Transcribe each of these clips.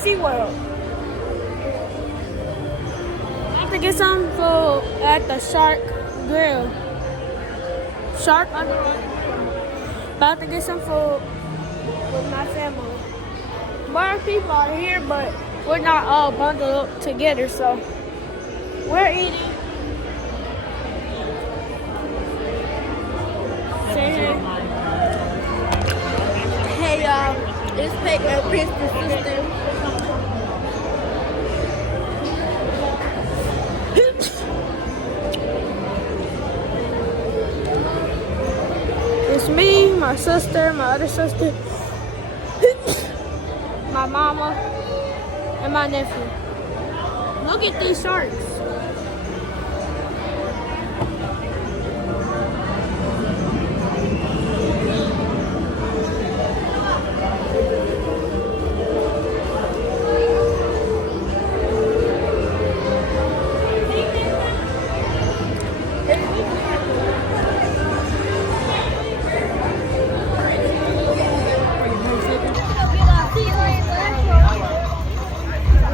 Seaworld. I have to get some food at the Shark Grill. Shark under. About to get some food with my family. More people are here, but we're not all bundled up together, so we're eating. Say hey. Hey y'all, it's Peyton and Prince's sister. It's me, my sister, my other sister, my mama, and my nephew. Look at these sharks.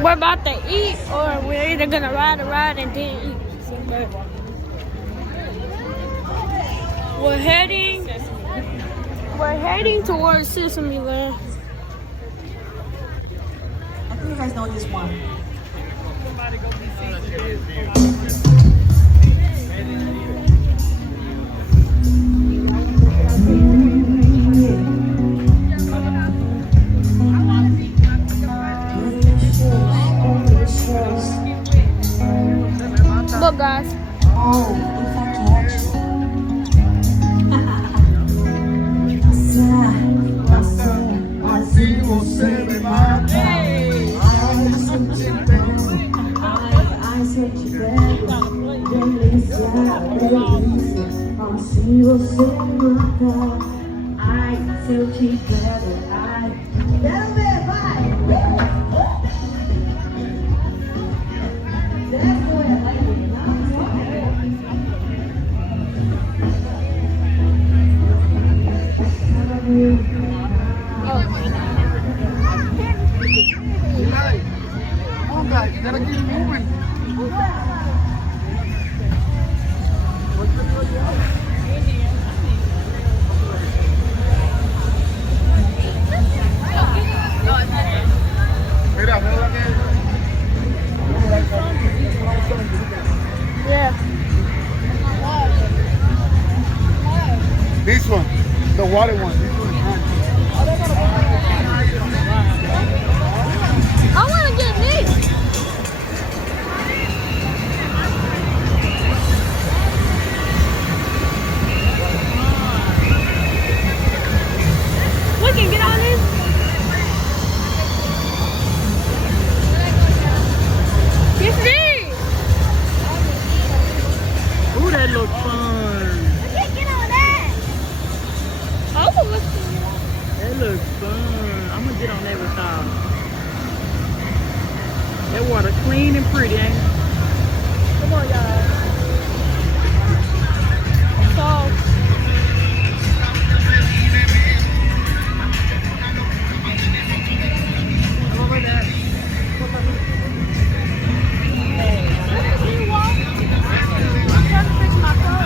We're about to eat, or we're either gonna ride a ride and then eat. But we're heading towards Sesame Land. I think you guys know this one. Look, guys. Oh, if I catch you. I see você me mata. I senti bem, delícia, delícia. Assim você me mata. Ai, se eu te quero, ai. Quero ver, vai! You gotta keep moving. Yeah. This one, the water one. This one is nice. I want to get this. We can get on this. It's me. Ooh, that looks fun. I can't get on that. Oh, look. That looks fun. I'm gonna get on that with y'all. That water clean and pretty, ain't it? Come on, y'all. So, Over there. I'm trying to fix my car.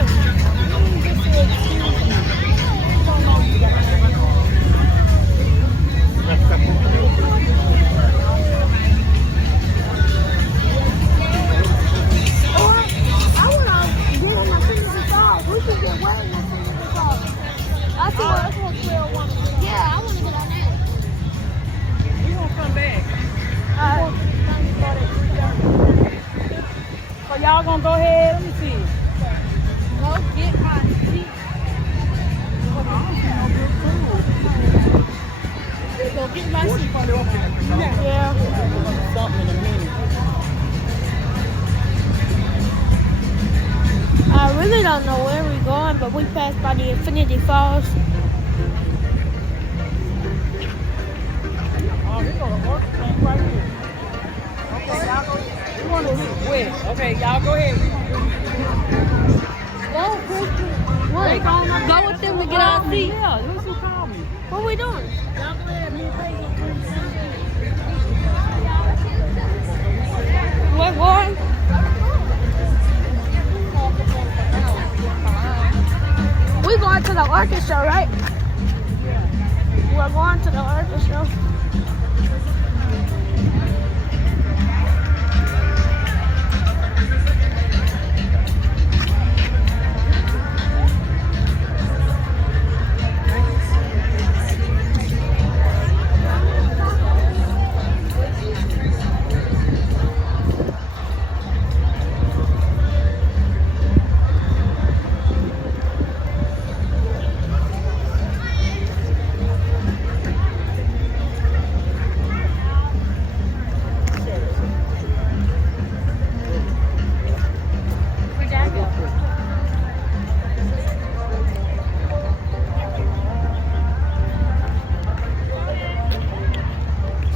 Y'all gonna go ahead? Let me see. Go get my seat. Go get my seat. Yeah. Something in a minute. I really don't know where we're going, but we passed by the Infinity Falls. Oh, here's a horse tank right here. Okay, y'all go. We want to win. Okay, y'all go ahead. Go, Christian. What? Go with them to get our seat. Yeah, this is call me. What are we doing? Y'all go ahead. Me and Peyton. orchestra, right? We're going to the orchestra.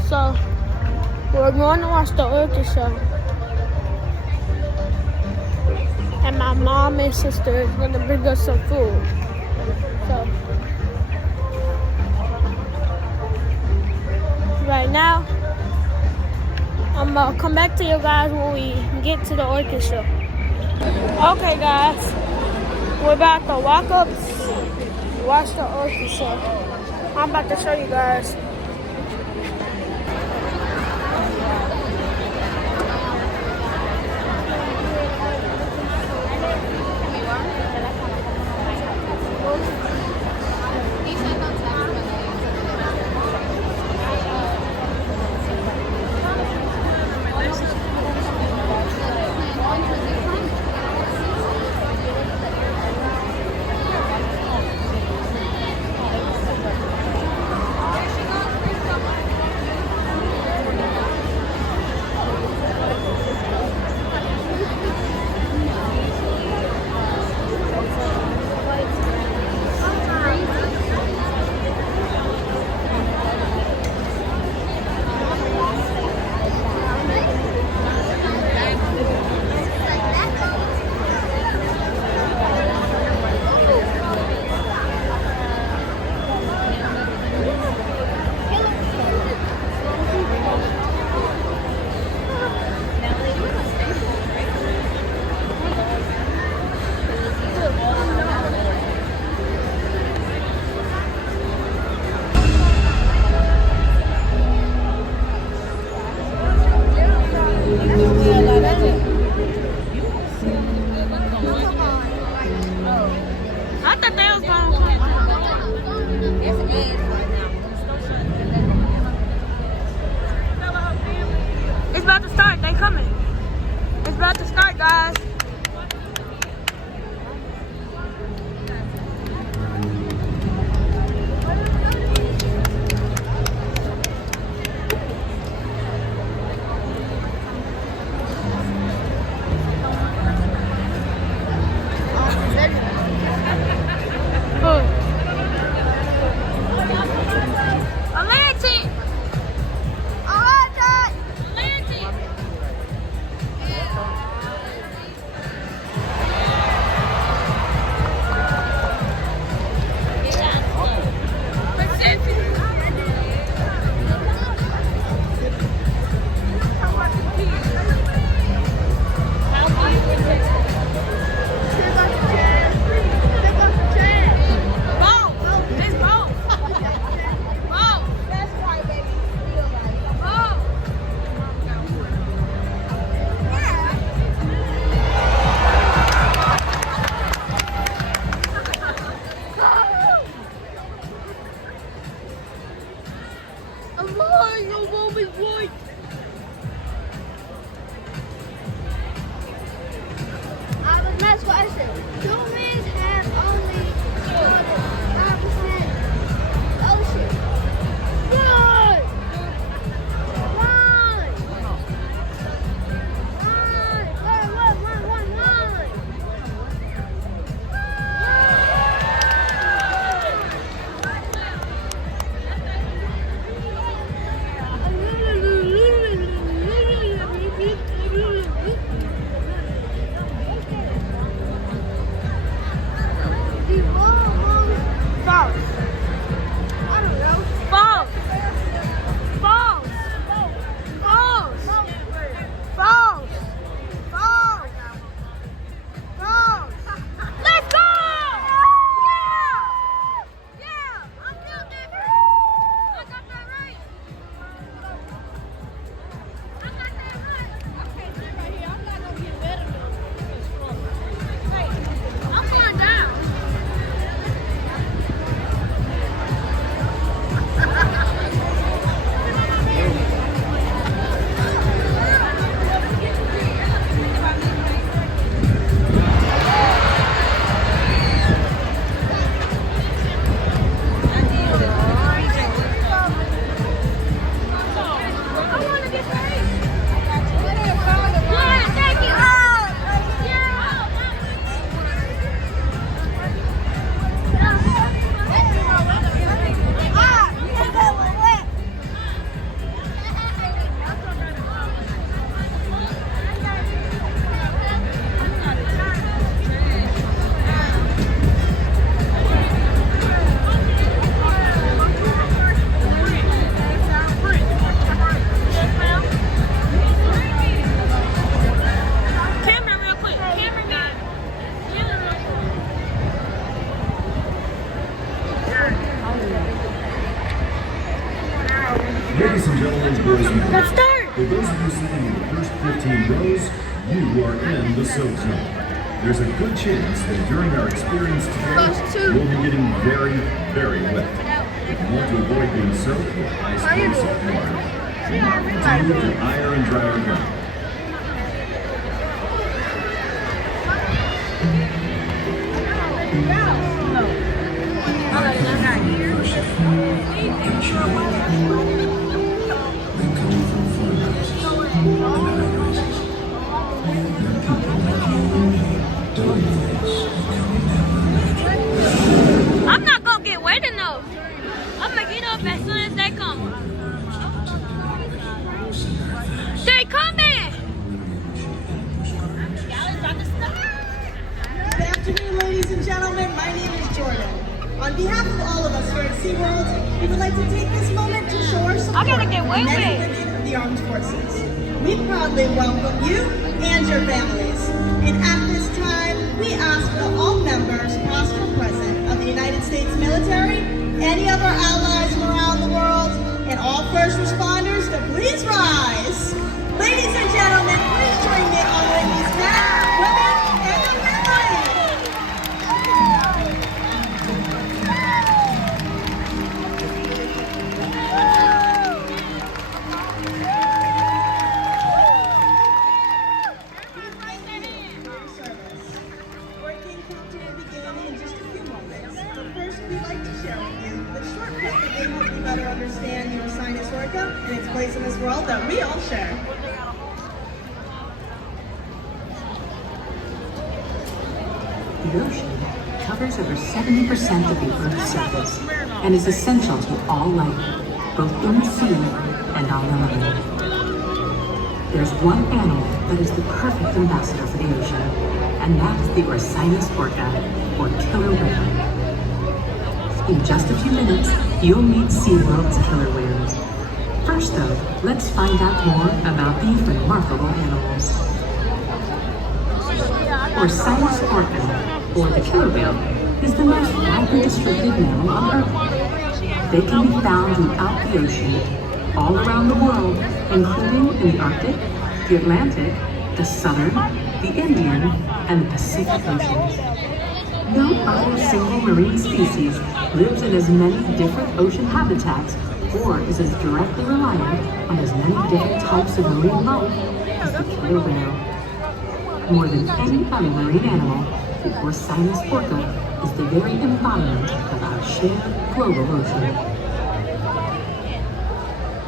So we're going to watch the orchestra, and my mom and sister is going to bring us some food. So right now, I'm gonna come back to you guys when we get to the orchestra. Okay, guys, we're about to walk up, watch the orchestra. I'm about to show you guys. I thought they was going to come. It's about to start. They coming. It's about to start, guys. For those of you sitting in the first 15 rows, you are in the soak zone. There's a good chance that during our experience today, you'll be getting very, very wet. If you want to avoid being soaked with ice and salt water, do not continue to higher and drier ground. I'm not gonna get wet enough. I'm gonna get up as soon as they come. They coming! Good afternoon, ladies and gentlemen. My name is Jordan. On behalf of all of us here at Seaworld, we would like to take this moment to show our support I gotta get for wet men wet. and women of the armed forces. We proudly welcome you and your families. And at this time, we ask that all members, past or present, of the United States military, any of our allies from around the world, and all first responders to please rise. Ladies and gentlemen, please join me in honoring these men, women, and their families. Working countdown will begin in just a few moments. But first, we'd like to share with you the short clip that may help you better understand your sinus orca and its place in this world that we all share. The ocean covers over 70% of the Earth's surface and is essential to all life, both in the sea and on the land. There's one animal that is the perfect ambassador for the ocean, and that is the Ursinus orca, or killer whale. In just a few minutes, you'll meet SeaWorld's killer whales. First though, let's find out more about these remarkable animals. Ursinus orca, or the killer whale, is the most widely distributed mammal on Earth. They can be found throughout the ocean, all around the world, including in the Arctic, the Atlantic, the Southern, the Indian, and the Pacific Oceans. No other single marine species lives in as many different ocean habitats or is as directly reliant on as many different types of marine life as the killer whale. More than any other marine animal, the Ursinus orca is the very embodiment of our shared global ocean.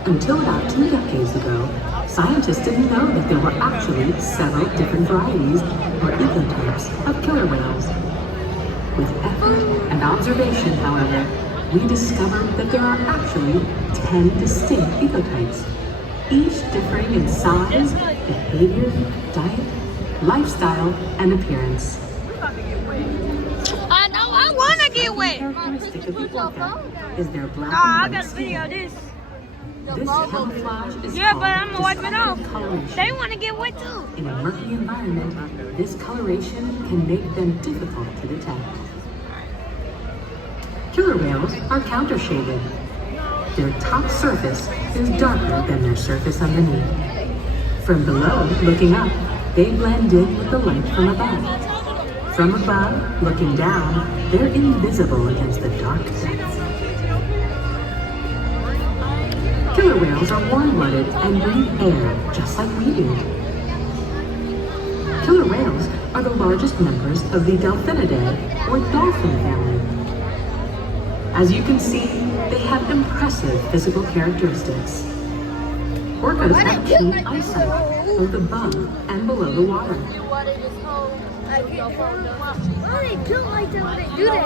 Until about 2 decades ago, scientists didn't know that there were actually several different varieties or ecotypes of killer whales. With effort and observation, however, we discovered that there are actually 10 distinct ecotypes, each differing in size, behavior, diet, lifestyle, and appearance. I know, I wanna get wet. Characteristic of the orca is their black I and white gotta video skin. this. This camouflage is Yeah, called but I'm gonna wipe it off. destructive coloration. They wanna get wet too. In a murky environment, this coloration can make them difficult to detect. Killer whales are countershaded. Their top surface is darker than their surface underneath. From below, looking up, they blend in with the light from above. From above, looking down, they're invisible against the dark depths. Killer whales are warm-blooded and breathe air just like we do. Killer whales are the largest members of the Delphinidae, or dolphin family. As you can see, they have impressive physical characteristics. Orcas have keen eyesight, both above and below the water.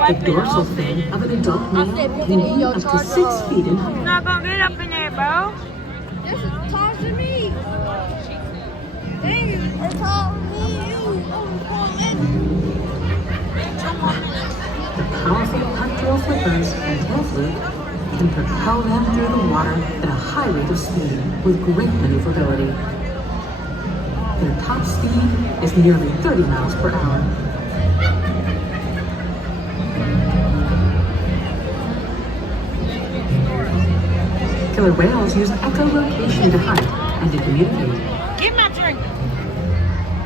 The dorsal fin of an adult male can be up to 6 feet in height. Not gonna get up in there, bro. This is taller than me. Dang, it's taller than me. The powerful pectoral flippers and tail fluke can propel them through the water at a high rate of speed with great maneuverability. Their top speed is nearly 30 miles per hour. Killer whales use echolocation to hunt, and to communicate. Get my drink.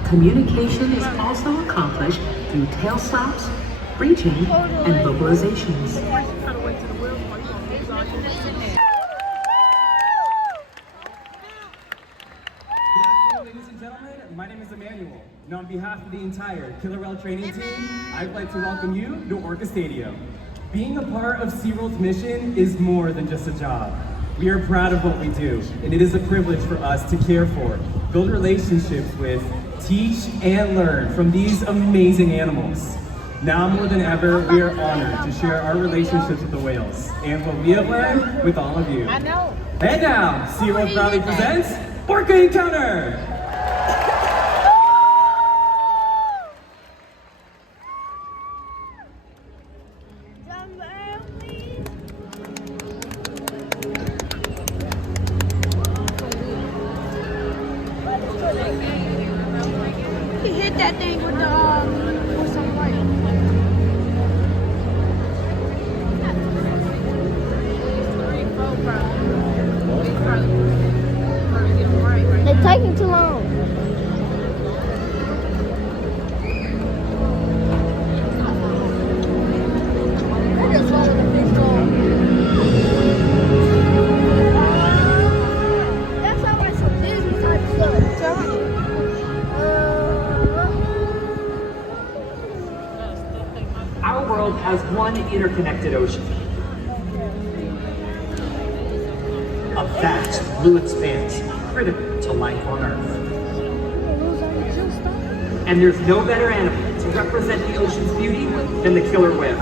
Communication is also accomplished through tail slaps, breaching, and vocalizations. Ladies and gentlemen, my name is Emmanuel, and on behalf of the entire Killer Whale training team, I'd like to welcome you to Orca Stadium. Being a part of Seaworld's mission is more than just a job. We are proud of what we do, and it is a privilege for us to care for, build relationships with, teach, and learn from these amazing animals. Now more than ever, we are honored to share our relationships with the whales, and what we have learned with all of you. I know. And now, Seaworld proudly presents Orca Encounter! He hit that thing with some light. They're taking too long. I just swallowed a fish bone. That sounds like some Disney type stuff. Our world has one interconnected ocean. A vast blue expanse critical to life on Earth. And there's no better animal to represent the ocean's beauty than the killer whale.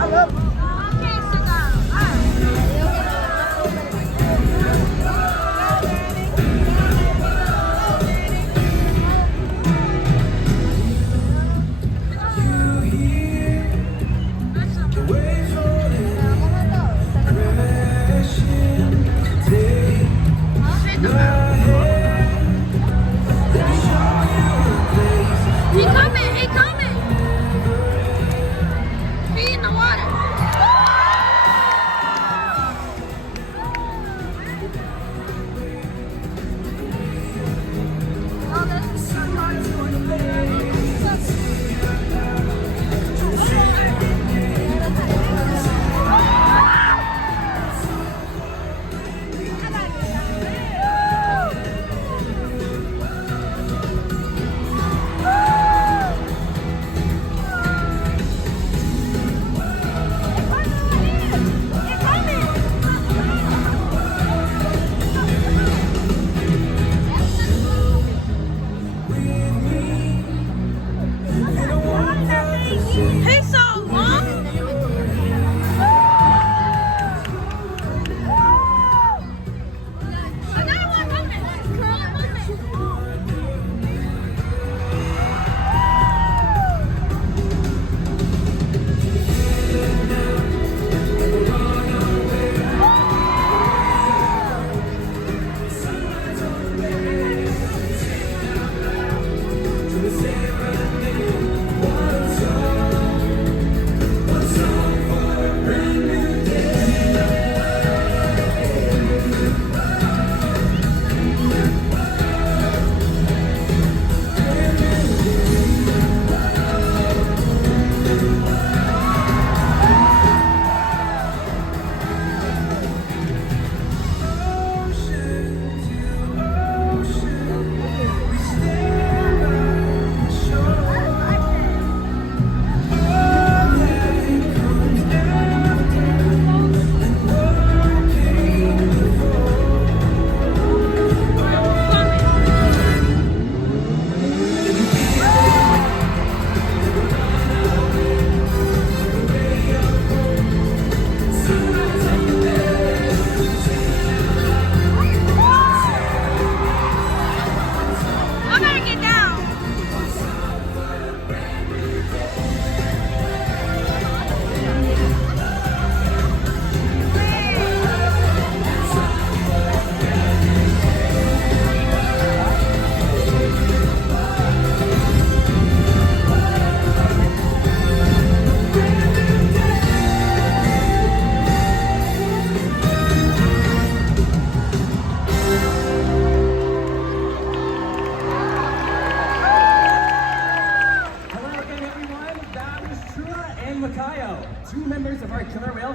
He coming! He coming! He in the water!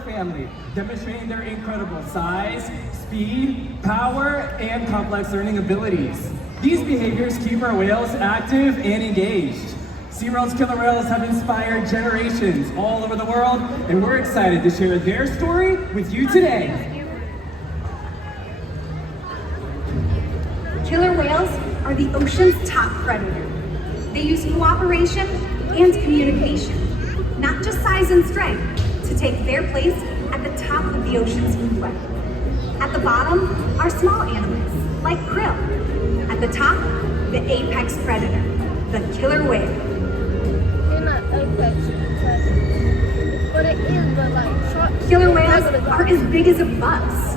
family, demonstrating their incredible size, speed, power, and complex learning abilities. These behaviors keep our whales active and engaged. Seaworld's killer whales have inspired generations all over the world, and we're excited to share their story with you today. Killer whales are the ocean's top predator. They use cooperation and communication, not just size and strength, to take their place at the top of the ocean's food web. At the bottom are small animals, like krill. At the top, the apex predator, the killer whale. They're not apex predators, but it is, but like short. Killer whales are as big as a bus.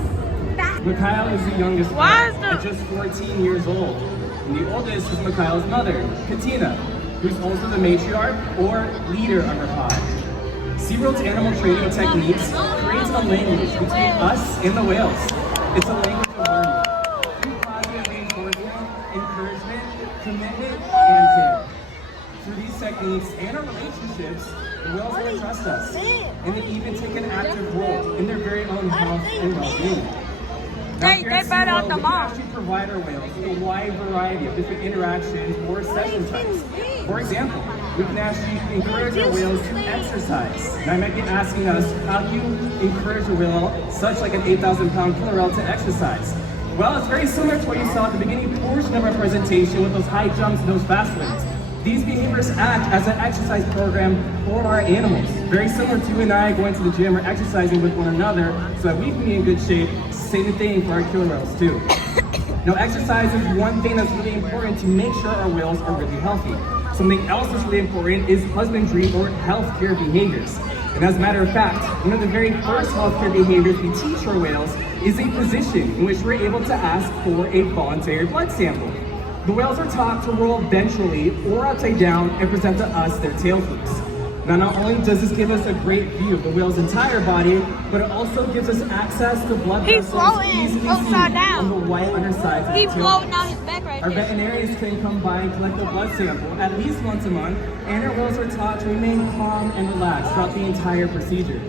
Mikhail is the youngest whale, at just 14 years old. And the oldest is Mikhail's mother, Katina, who's also the matriarch or leader of her pod. Seaworld's animal training techniques creates a language between us and the whales. It's a language of learning. Through positive reinforcement, encouragement, commitment, and care. Through these techniques and our relationships, the whales will trust us, and they even take an active role in their very own health and well-being. They bite out the mom. We actually provide our whales with a wide variety of different interactions or session types. For example, we can actually encourage our whales to exercise. Now, I might be asking us, how do you encourage a whale, such like an 8,000-pound killer whale, to exercise? Well, it's very similar to what you saw at the beginning portion of our presentation with those high jumps and those fast swims. These behaviors act as an exercise program for our animals. Very similar to you and I going to the gym or exercising with one another so that we can be in good shape. Same thing for our killer whales too. Now, exercise is one thing that's really important to make sure our whales are really healthy. Something else that's really important is husbandry or healthcare behaviors. And as a matter of fact, one of the very first healthcare behaviors we teach our whales is a position in which we're able to ask for a voluntary blood sample. The whales are taught to roll ventrally or upside down and present to us their tail flukes. Now, not only does this give us a great view of the whale's entire body, but it also gives us access to blood vessels easily seen on the white undersides of the tail floating down his back right Our there. veterinarians can come by and collect a blood sample at least once a month, and our whales are taught to remain calm and relaxed throughout the entire procedure.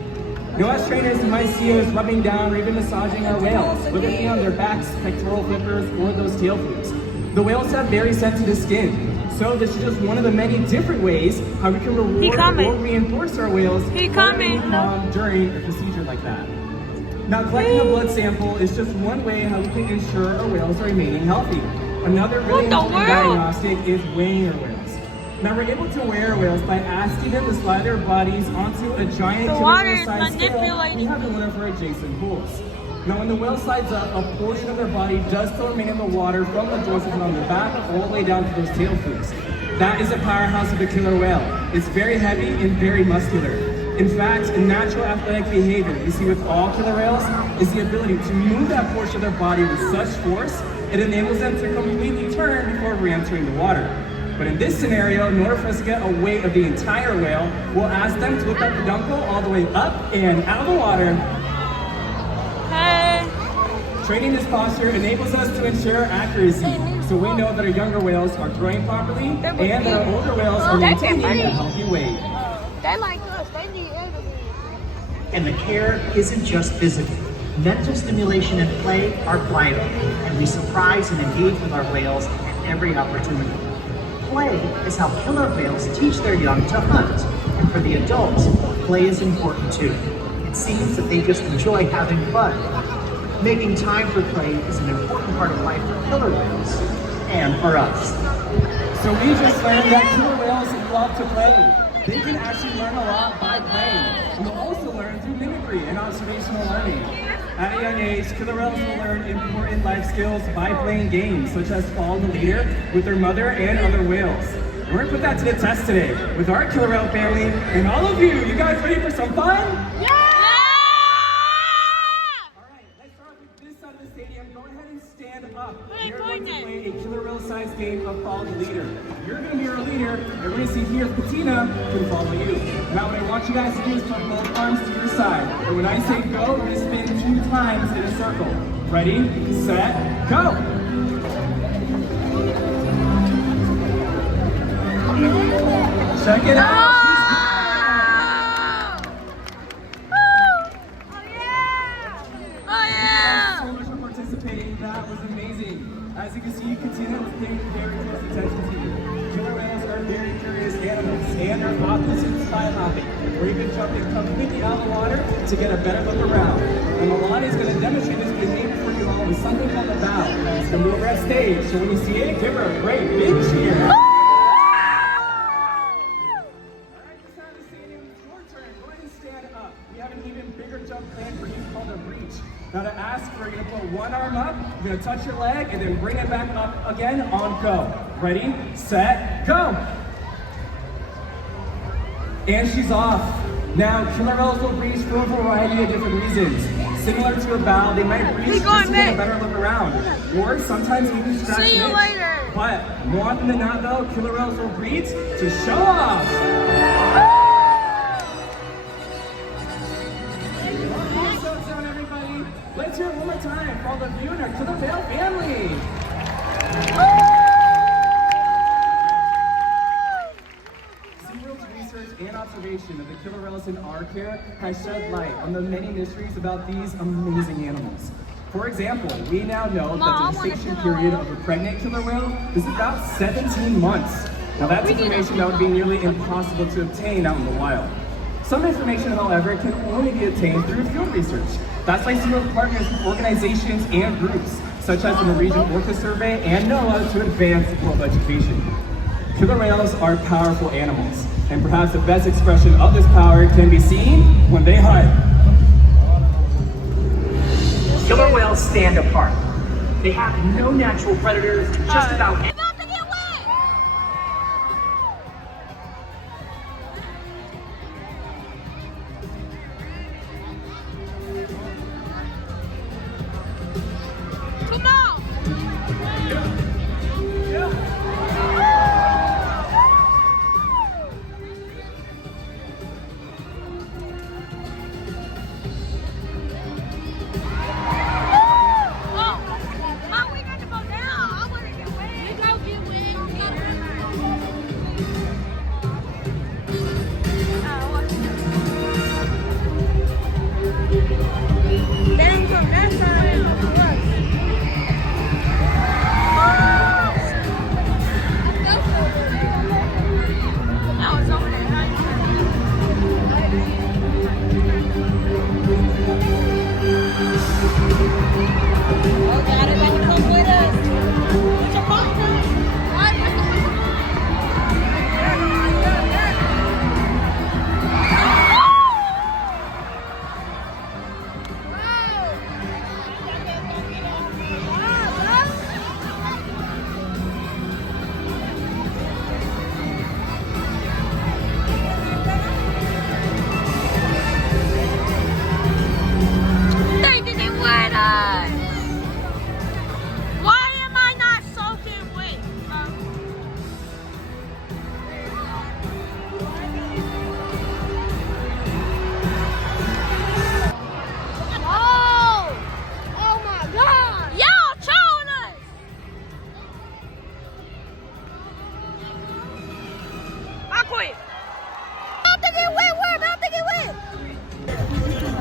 Now, as trainers, you might see us rubbing down or even massaging our whales, whether it be on their backs, pectoral flippers, or those tail flukes. The whales have very sensitive skin, so this is just one of the many different ways how we can reward or reinforce our whales for being calm during a procedure like that. Now, collecting a blood sample is just one way how we can ensure our whales are remaining healthy. Another really important diagnostic is weighing our whales. Now, we're able to weigh our whales by asking them to slide their bodies onto a giant killer whale-sized scale we have in one of our adjacent pools. Now, when the whale slides up, a portion of their body does still remain in the water from the joints on their back all the way down to those tail flukes. That is a powerhouse of a killer whale. It's very heavy and very muscular. In fact, a natural athletic behavior you see with all killer whales is the ability to move that portion of their body with such force, it enables them to completely turn before re-entering the water. But in this scenario, in order for us to get a weight of the entire whale, we'll ask them to lift up the dunkel all the way up and out of the water. Training this posture enables us to ensure accuracy, so we know that our younger whales are growing properly and that our older whales are maintaining a healthy weight. They like us, they need everything. And the care isn't just physical. Mental stimulation and play are vital, and we surprise and engage with our whales at every opportunity. Play is how killer whales teach their young to hunt, and for the adults, play is important too. It seems that they just enjoy having fun. Making time for play is an important part of life for killer whales and for us. So we just learned that killer whales love to play. They can actually learn a lot by playing. And they'll also learn through mimicry and observational learning. At a young age, killer whales will learn important life skills by playing games, such as follow the leader with their mother and other whales. And we're gonna put that to the test today with our killer whale family and all of you. You guys ready for some fun? Yeah! Go ahead and stand up. You're going to play a killer whale-sized game of follow the leader. You're going to be our leader, and we're going to see here if Katina can follow you. Now, what I want you guys to do is put both arms to your side. And when I say go, we're going to spin 2 times in a circle. Ready, set, go! Check it out. very close attention to you. Killer whales are very curious animals and are often style hopping, or even jumping completely out of the water to get a better look around. And Milani is going to demonstrate this behavior for you all with something called a bow. It's going to move her stage, so when you see it, give her a great big cheer. Now to ask for, you're gonna put one arm up, you're gonna touch your leg, and then bring it back up again on go. Ready, set, go! And she's off. Now, killer whales will breach for a variety of different reasons. Similar to a bow, they might breach just to get a better look around. Or sometimes even scratch an itch. See you later. But more often than not though, killer whales will breach to show off. Let's hear it one more time for all of you and our killer whale family. Seaworld's research and observation of the killer whales in our care has shed light on the many mysteries about these amazing animals. For example, we now know that the gestation period of a pregnant killer whale is about 17 months. Now that's information that would be nearly impossible to obtain out in the wild. Some information, however, can only be obtained through field research. That's why Seaworld partners with organizations and groups, such as the Norwegian Orca Survey and NOAA, to advance world education. Killer whales are powerful animals, and perhaps the best expression of this power can be seen when they hunt. Killer whales stand apart. They have no natural predators, just about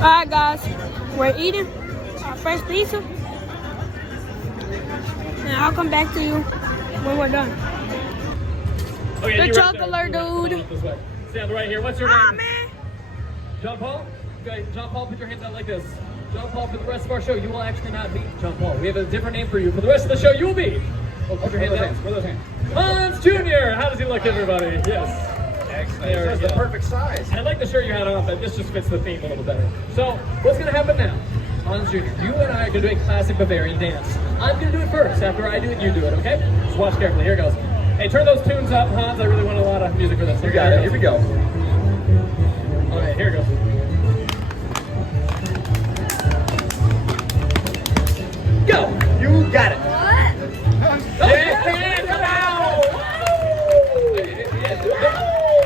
Alright guys, we're eating our first pizza. And I'll come back to you when we're done. Okay, the chocolate dude. This way. Stand right here. What's your name? Man. John Paul? Okay, John Paul, put your hands out like this. John Paul, for the rest of our show, you will actually not be John Paul. We have a different name for you. For the rest of the show, you will be. Oh, put your hands out. Where are those hands? Hans Jr. How does he look, everybody? Yes. Excellent. That's the perfect size. I like the shirt you had on, but this just fits the theme a little better. So, what's going to happen now? Hans Jr., you and I are going to do a classic Bavarian dance. I'm going to do it first. After I do it, you do it, okay? Just watch carefully. Here it goes. Hey, turn those tunes up, Hans. I really want a lot of music for this. You got it. Here we go. All right, here it goes. Go! You got it. What?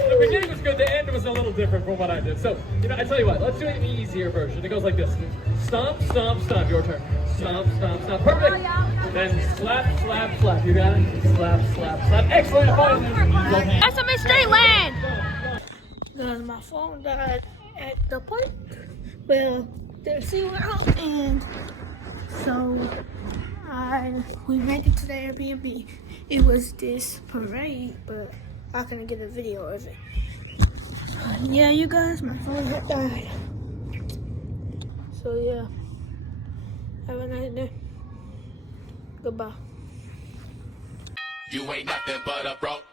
The beginning was good, the end was a little different from what I did. So, I tell you what, let's do an easier version. It goes like this. Stomp, stomp, stomp. Your turn. Stomp, stomp, stomp. Perfect. Then slap, slap, slap. You got it? Slap, slap, slap. Excellent. That's a mistake land. Because my phone died at the park. Well, the Seaworld, and so we rented to the Airbnb. it was this parade, but I couldn't get a video of it. Yeah, you guys, my phone had died. So yeah, have a nice day. Goodbye. You ain't nothing but a broke